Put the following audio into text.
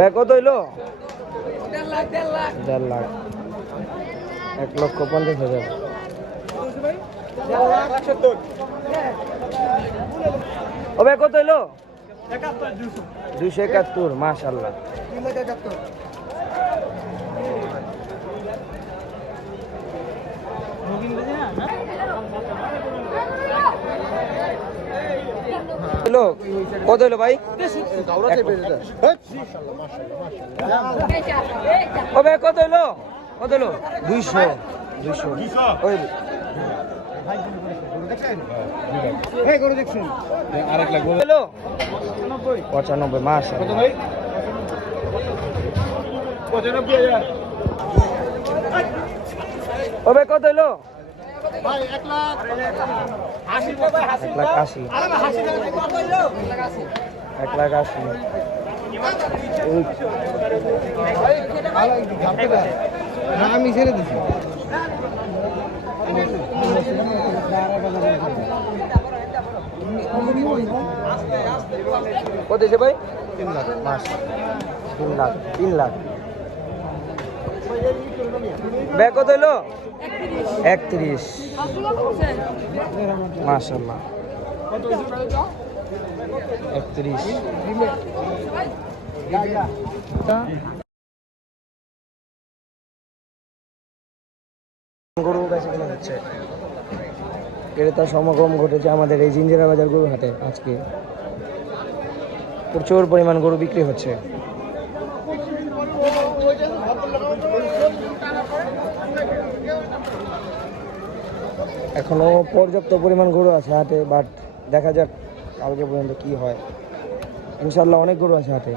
Bag কত হইল? দেড় লাখ এক লক্ষ পঞ্চাশ হাজার। ও ব্যাগ কত হইল? দুশো একাত্তর মাশাল্লাহ হইল কত হইল ভাই? ও ভাই কত হইল কত হইল দুইশো। দুইশো। ওই পঁচানব্বই মাস ও ভাই কত হইল এক লাখ আশি এক লাখ আশি। ওই আমি ছেড়ে দিচ্ছি কত ভাই? তিন লাখ তিন লাখ তিন লাখ। ব্যাগ কত হইল? একত্রিশ। একত্রিশ। সমাগম ঘটেছে আমাদের এই জিঞ্জিরা বাজার গরু হাটে আজকে। প্রচুর পরিমাণ গরু বিক্রি হচ্ছে। এখনও পর্যাপ্ত পরিমাণ গরু আছে হাটে বাট দেখা যাক কালকে পর্যন্ত কি হয়। ইনশাল্লাহ অনেক গরু আছে হাটে।